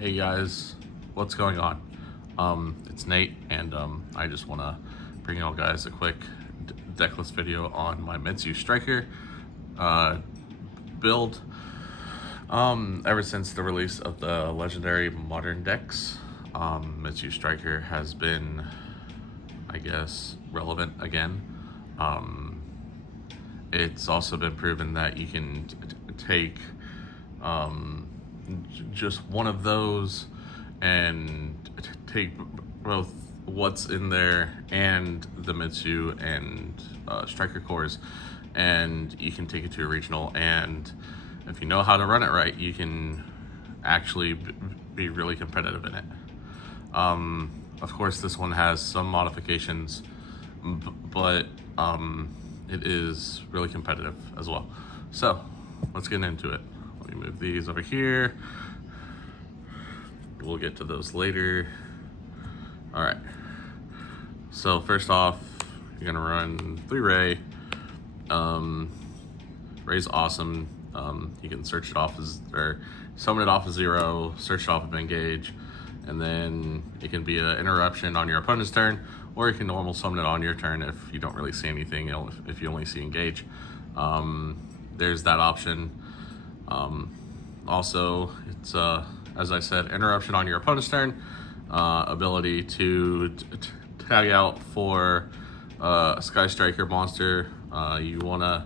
Hey guys, what's going on? It's Nate, and I just want to bring y'all guys a quick decklist video on my Mitsu Striker build. Ever since the release of the legendary modern decks, Mitsu Striker has been, I guess, relevant again. It's also been proven that you can take just one of those and take both what's in there and the Mitsu and Striker cores, and you can take it to a regional, and if you know how to run it right, you can actually be really competitive in it. Of course, this one has some modifications, but it is really competitive as well. So let's get into it. Let me move these over here. We'll get to those later. All right. So first off, you're gonna run 3 Ray. Ray's awesome. You can search it off as, or summon it off of 0, search it off of engage, and then it can be an interruption on your opponent's turn, or you can normal summon it on your turn if you don't really see anything, if you only see engage. There's that option. Also, it's as I said, interruption on your opponent's turn, ability to tag out for a Sky Striker monster. You want to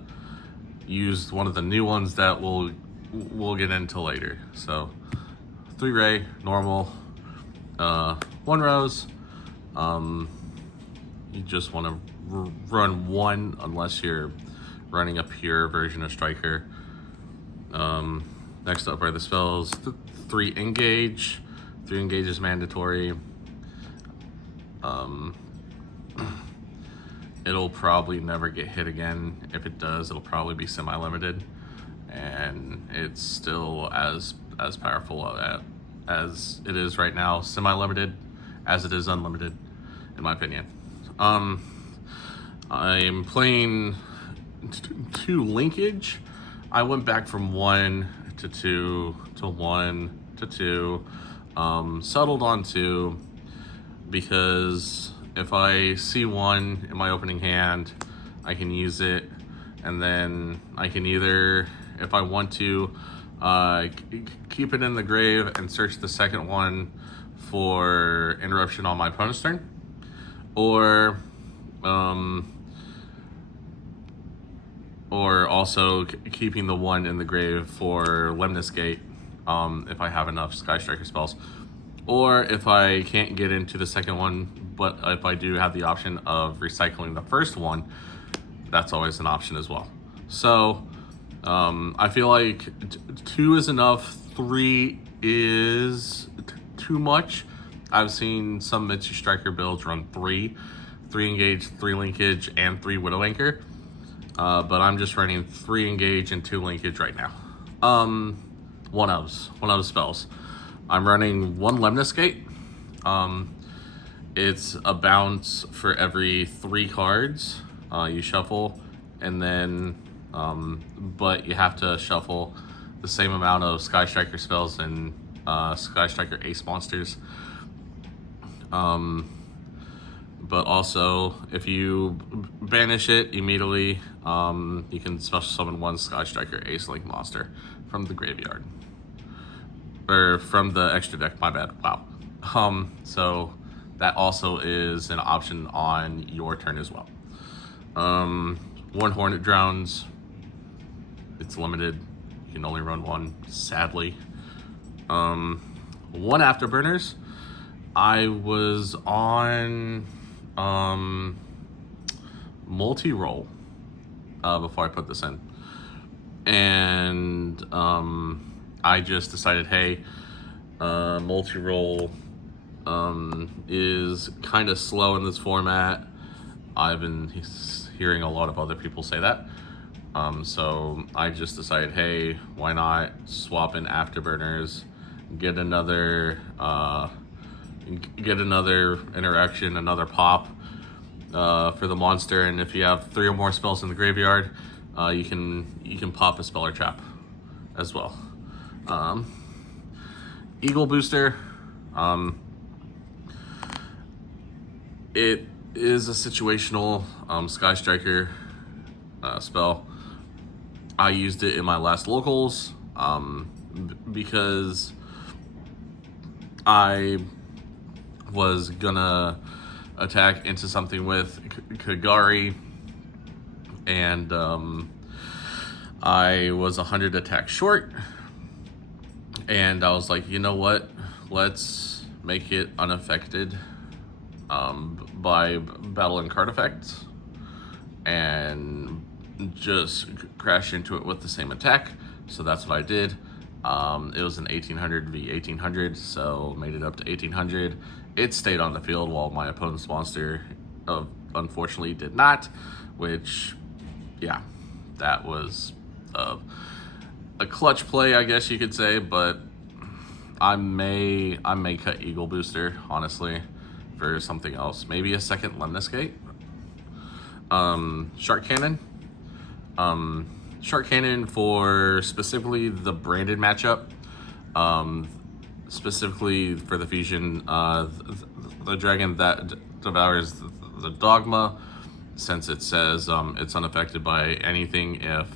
use one of the new ones that we'll get into later. So 3 Ray, normal, 1 Rose. You just want to run 1 unless you're running a pure version of Striker. Next up are the spells. 3 Engage. 3 Engage is mandatory. It'll probably never get hit again. If it does, it'll probably be semi-limited, and it's still as powerful as it is right now, semi-limited, as it is unlimited, in my opinion. I'm playing 2 linkage. I went back from 1 to 2 to 1 to 2. Settled on 2 because if I see 1 in my opening hand, I can use it, and then I can either, if I want to, keep it in the grave and search the second one for interruption on my opponent's turn, or also keeping the 1 in the grave for Lemnis Gate, if I have enough Sky Striker spells, or if I can't get into the second one, but if I do have the option of recycling the first one, that's always an option as well. So I feel like 2 is enough, 3 is too much. I've seen some Mitsu Striker builds run 3 Engage, 3 Linkage, and 3 Widow Anchor. But I'm just running 3 Engage and 2 Linkage right now. One of spells. I'm running 1 Lemnis Gate. It's a bounce for every 3 cards you shuffle, and then but you have to shuffle the same amount of Sky Striker spells and Sky Striker Ace monsters. But also, if you banish it immediately, you can special summon 1 Sky Striker Ace Link monster from the graveyard. Or from the extra deck, my bad, wow. So that also is an option on your turn as well. 1 Hornet Drowns, it's limited, you can only run 1, sadly. 1 Afterburners. I was on multi-roll before I put this in, and I just decided, hey, multi-roll is kind of slow in this format. I've been hearing a lot of other people say that, so I just decided, hey, why not swap in Afterburners, get another interaction, another pop for the monster, and if you have 3 or more spells in the graveyard, you can pop a spell or trap as well. Eagle Booster. It is a situational Sky Striker spell. I used it in my last locals because I was gonna attack into something with Kagari, and I was 100 attack short, and I was like, you know what, let's make it unaffected by battle and card effects, and just crash into it with the same attack. So that's what I did. It was an 1800 v 1800, so made it up to 1800. It stayed on the field while my opponent's monster unfortunately did not, which, yeah, that was a clutch play, I guess you could say. But I may cut Eagle Booster, honestly, for something else. Maybe a second Lemniscate. Shark Cannon. Shark Cannon for specifically the branded matchup. Specifically for the fusion, the dragon that devours the dogma, since it says it's unaffected by anything if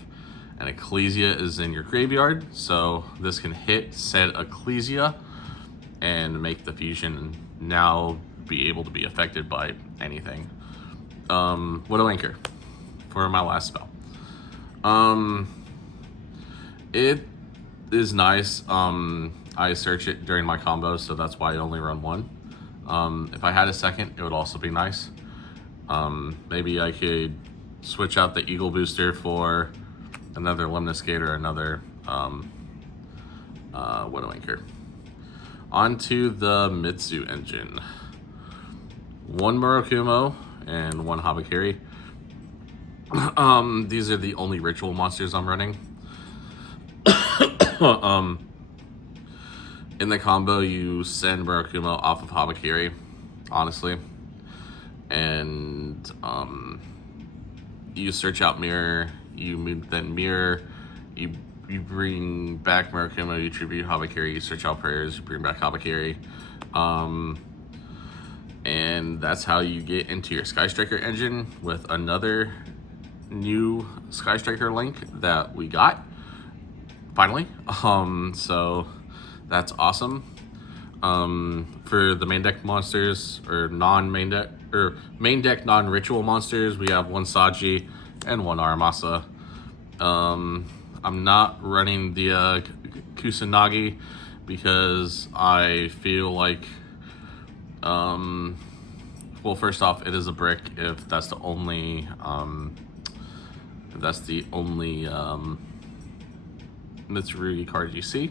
an Ecclesia is in your graveyard. So this can hit said Ecclesia and make the fusion now be able to be affected by anything. Widow Anchor for my last spell. It is nice. I search it during my combos, so that's why I only run one. If I had a second, it would also be nice. Maybe I could switch out the Eagle Booster for another Lemniscate or another Widow Anchor. Onto the Mitsu engine. One Murakumo and one Habakiri. These are the only ritual monsters I'm running. In the combo, you send Murakumo off of Habakiri, honestly, and you search out Mirror. You then Mirror. You bring back Murakumo. You tribute Habakiri. You search out Prayers. You bring back Habakiri. And that's how you get into your Sky Striker engine with another new Sky Striker link that we got finally. So that's awesome. For the main deck monsters, or non-main deck, or main deck non-ritual monsters, we have one Saji and one Aramasa. I'm not running the Kusanagi because I feel like, well, first off, it is a brick if that's the only Mitsurugi card you see.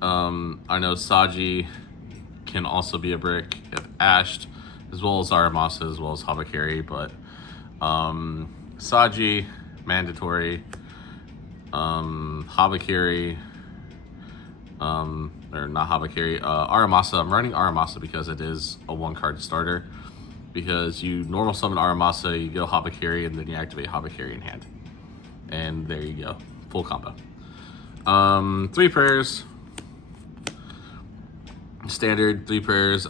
I know Saji can also be a brick if ashed, as well as Aramasa, as well as Habakiri, but Saji, mandatory. Habakiri, or not Habakiri, Aramasa. I'm running Aramasa because it is a one-card starter. Because you normal summon Aramasa, you go Habakiri, and then you activate Habakiri in hand. And there you go. Full combo. 3 prayers. Standard 3 prayers.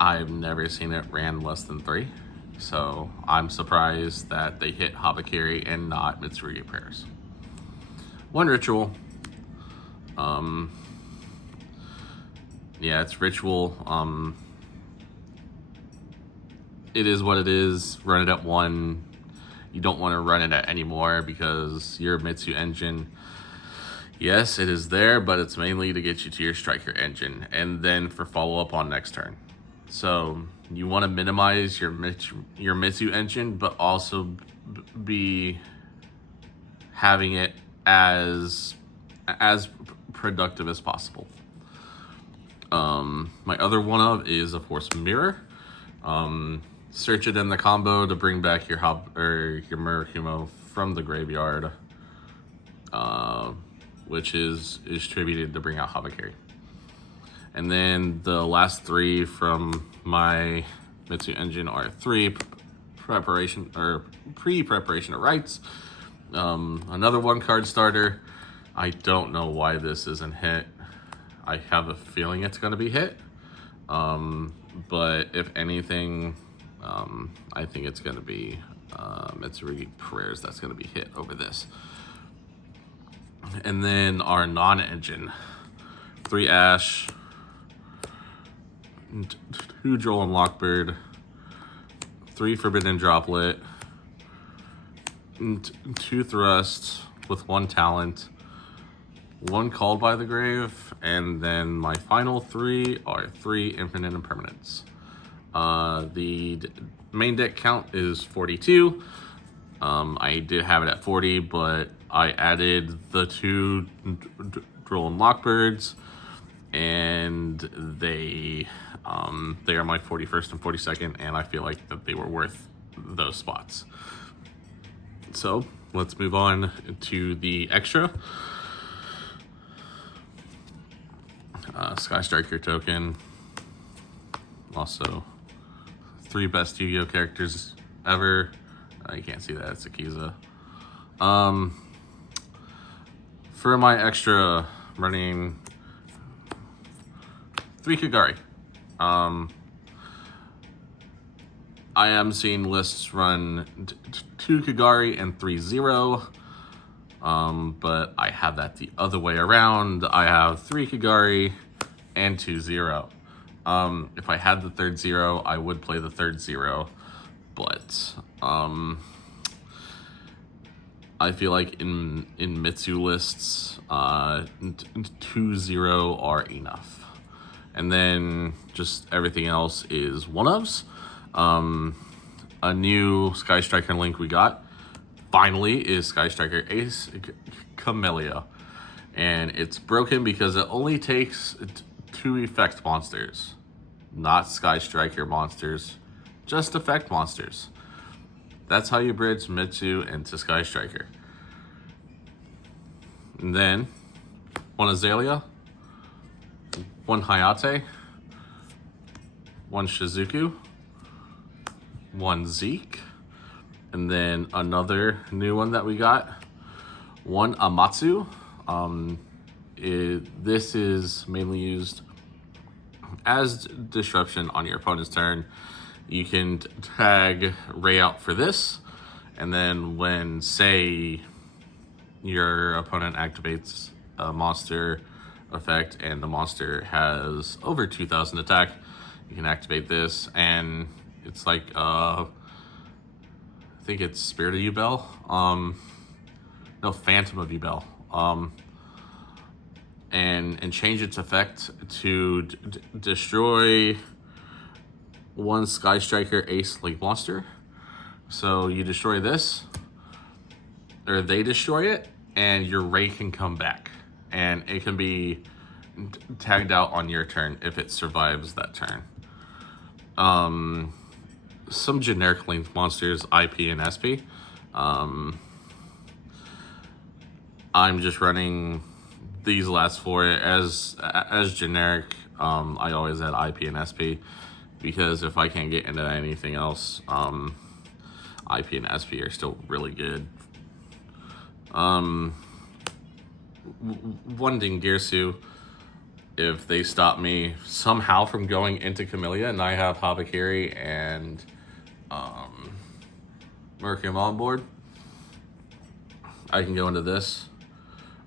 I've never seen it ran less than 3. So I'm surprised that they hit Habakiri and not Mitsurugi prayers. 1 ritual. Yeah, it's ritual. It is what it is. Run it at 1. You don't want to run it at any more because your Mitsu engine, yes, it is there, but it's mainly to get you to your Striker engine and then for follow-up on next turn. So you want to minimize your Mitsu engine, but also be having it as productive as possible. My other one of is, of course, Mirror. Search it in the combo to bring back your Murakumo from the graveyard, which is tributed to bring out Habakiri. And then the last 3 from my Mitsu engine are 3 pre-preparation of rights, another 1-card starter, I don't know why this isn't hit. I have a feeling it's going to be hit. But if anything, I think it's going to be Mitsu Prayers that's going to be hit over this. And then our non-engine, 3 Ash, 2 Droll and Lockbird, 3 Forbidden Droplet, 2 Thrust with 1 Talent, 1 Called by the Grave, and then my final 3 are 3 Infinite Impermanents. The main deck count is 42. I did have it at 40, but I added the 2 Droll and Lockbirds, and they are my 41st and 42nd, and I feel like that they were worth those spots. So let's move on to the extra. Sky Striker token. Also, 3 best Yu-Gi-Oh characters ever. You can't see that, it's Akiza. For my extra, running 3 Kagari. I am seeing lists run 2 Kagari and 3 Zero. But I have that the other way around. I have 3 Kagari and 2 Zero. If I had the 3rd Zero, I would play the 3rd Zero. But I feel like in Mitsu lists, 2 Zero are enough. And then just everything else is one-ofs. A new Sky Striker link we got, finally, is Sky Striker Ace Camellia. And it's broken because it only takes 2 effect monsters. Not Sky Striker monsters, just effect monsters. That's how you bridge Mitsu into Sky Striker. And then 1 Azalea, 1 Hayate, 1 Shizuku, 1 Zeke, and then another new one that we got, 1 Amatsu. This is mainly used as disruption on your opponent's turn. You can tag Ray out for this, and then when, say, your opponent activates a monster effect and the monster has over 2,000 attack, you can activate this, and it's like I think it's Spirit of Yubel, no, Phantom of Yubel, and change its effect to destroy 1 Sky Striker Ace Link monster. So you destroy this, or they destroy it, and your Ray can come back, and it can be tagged out on your turn if it survives that turn. Some generic Link monsters, IP and SP. I'm just running these last 4 as generic. I always add IP and SP because if I can't get into anything else, IP and SP are still really good. One Dingirsu, if they stop me somehow from going into Camellia and I have Habakiri and Mercury on board, I can go into this.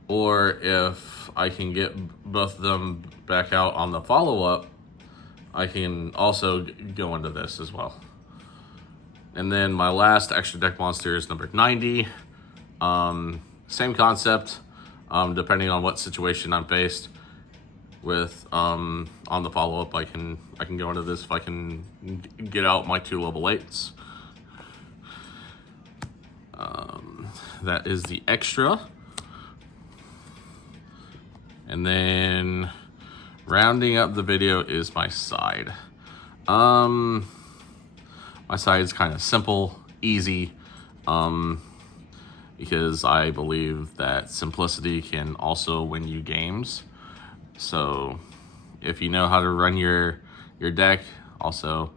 Or if I can get both of them back out on the follow-up, I can also go into this as well. And then my last extra deck monster is number 90. Same concept, depending on what situation I'm faced with. On the follow-up, I can go into this if I can get out my 2 level 8s. That is the extra. And then rounding up the video is my side. My side is kind of simple, easy, because I believe that simplicity can also win you games. So if you know how to run your deck, also,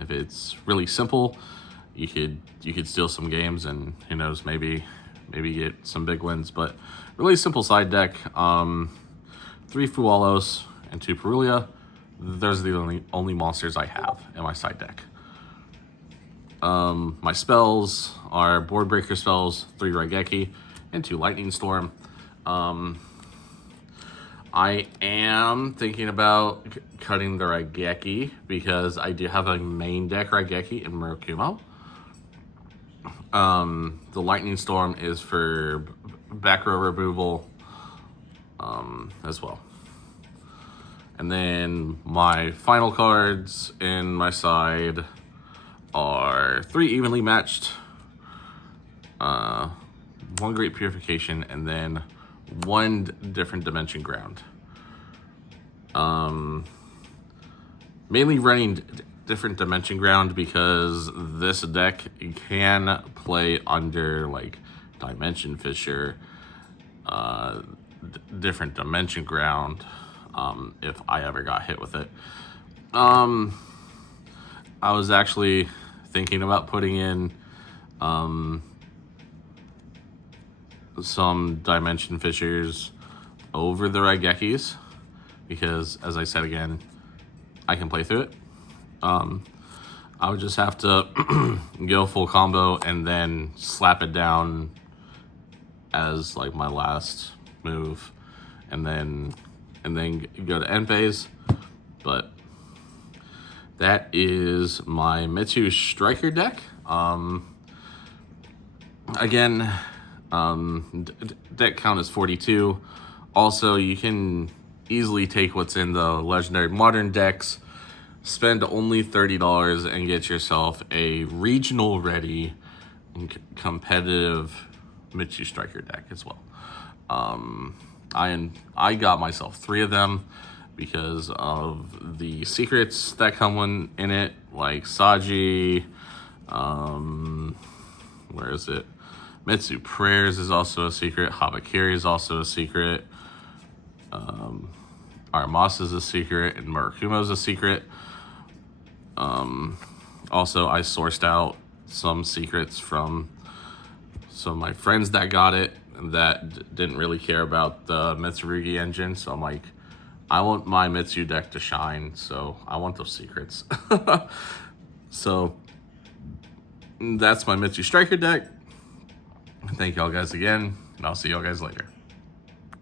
if it's really simple, you could steal some games, and who knows, maybe maybe get some big wins. But really simple side deck. 3 Fualos and 2 Perulia. Those are the only monsters I have in my side deck. My spells are Board Breaker spells, 3 Raigeki, and 2 Lightning Storm. I am thinking about cutting the Raigeki because I do have a main deck Raigeki in Murakumo. The Lightning Storm is for back row removal as well. And then my final cards in my side are 3 evenly matched, 1 Great Purification, and then 1 Different Dimension Ground. Mainly running Different Dimension Ground because this deck can play under like Dimension Fisher, Different Dimension Ground, if I ever got hit with it. I was actually thinking about putting in some Dimension Fishers over the Raigekis because, as I said again, I can play through it. I would just have to go full combo and then slap it down as like my last move, and then go to end phase. But that is my Mitsu Striker deck. Again, deck count is 42. Also, you can easily take what's in the Legendary Modern decks, spend only $30 and get yourself a regional ready and competitive Mitsu Striker deck as well. I got myself 3 of them because of the secrets that come in it, like Saji, where is it? Mitsu Prayers is also a secret. Habakiri is also a secret. Armas is a secret, and Murakumo is a secret. Also, I sourced out some secrets from some of my friends that got it and that didn't really care about the Mitsurugi engine. So I'm like, I want my Mitsu deck to shine, so I want those secrets. So that's my Mitsu Striker deck. Thank y'all guys again, and I'll see y'all guys later.